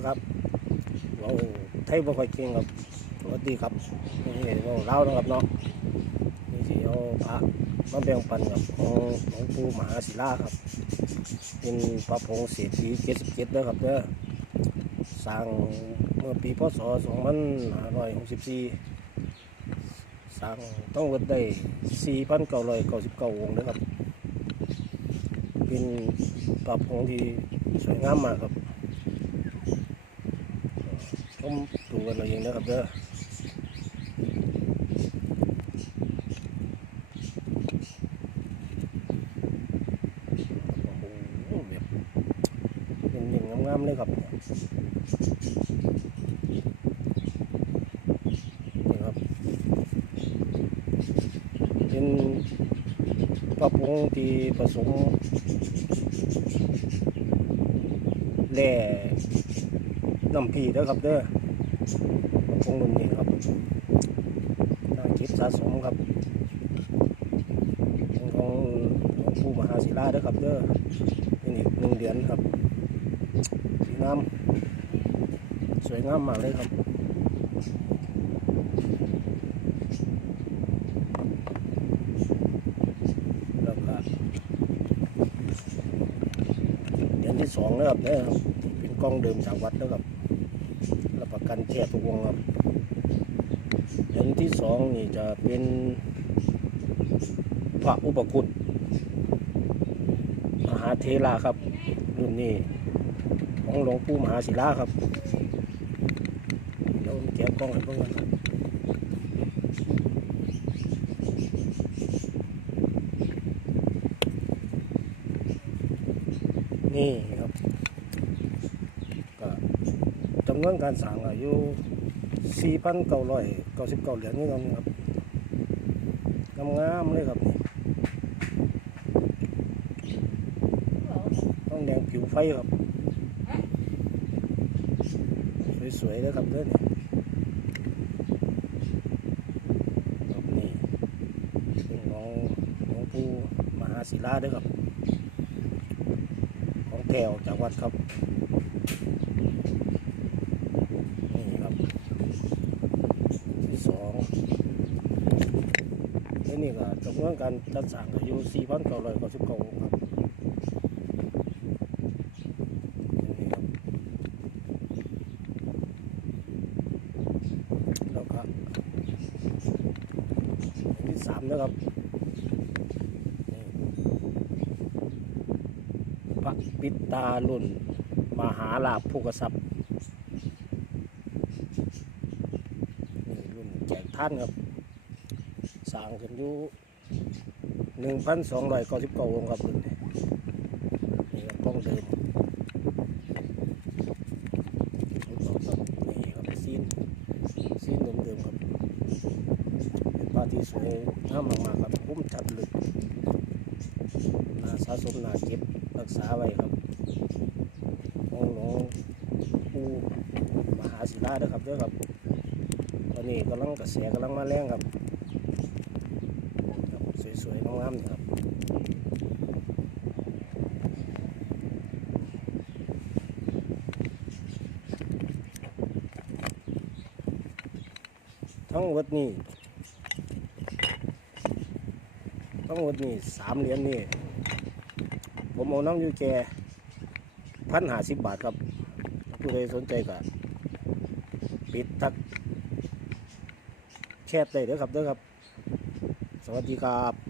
นะครับเราไทยบ่ค่อยเก่งครับสวัสดีครับนี่เราเล่านะครับเนาะนี่สิเอาพระมาแบ่งปันกับของหลวงปู่มหาศิลาครับ เป็นพระผงเศรษฐี77เด้อครับเด้อสร้างเมื่อปีพศ2564สร้างต้องเวิดได้4,999อยเก้าสิบเก้าองค์นะครับ เป็นปรับของที่สวยงามมากครับ ชมดูกันเอาเองนะครับเด้อโอ้โหแบบเป็นเงงามๆเลยครับนี่ครับ เป็นปรับปงที่ผสมแหล่ น้ำพีเด้อครับเด้อคงรุ่นนี้ครับน่าเก็บสะสมครับของหลวงปู่มหาศิลาเด้อครับเด้อเป็นอีกหนึ่งเหรียญครับสีน้ำสวยงามมากเลยครับแล้วก็เหรียญที่สองนะครับเด้อครับเป็นกล้องเดิมจากวัดนะครับรับ กันแท้ทุกวงครับเหรียญที่สองนี่จะเป็นพระอุปคุตมหาเทราครับ รุ่นนี้ของหลวงปู่มหาศิลาครับเราแกะกล้องให้เพื่อนครับนี่ครับ ก็จำนวนการสั่งอายุ4,999เหรียญนี่กันครับงามๆเลยครับต้องแดงผิวไฟครับ สวยๆเลยครับเด้อนี่ตรงนี้ของหลวงปู่มหาศิลาเด้อครับ ของแถวจากวัดครับ นี่ครับที่สองและ นี่ก็จำนวนการจัดสร้างก็อยู่4,999องค์ครับนี่ครับแล้วก็อันที่สามนะครับพระปิตาลุนมหาลาภภูกทรัพย์นี่รุ่นแจกท่านครับ สร้างกันอยู่หนึ่งพันสองร้อยเก้าสิบเก้าวงค์ครับรุ่นนี้นี่ครับกล้องเดิมนี่ครับซีนซีนเดิมเดิมๆครับเป็นปลาที่สวยงามมากๆครับคุ้มจัดเลยนาสะสมนาเก็บรักษาไว้ครับองหลวงปู่มหาศิลาด้อครับเด้อครับตอนนี้กำลังกระแสกำลังมาแรงครับ สวยๆงามๆนี่ครับทั้งหมดนี่ทั้งหมดนี่สามเหรียญนี่ ผมเอาน้ำอยูแกพันหาสิบบาทครับ ผู้ใดสนใจก็ปิดทักแชทได้เด้อครับเด้อครับ สวัสดีครับ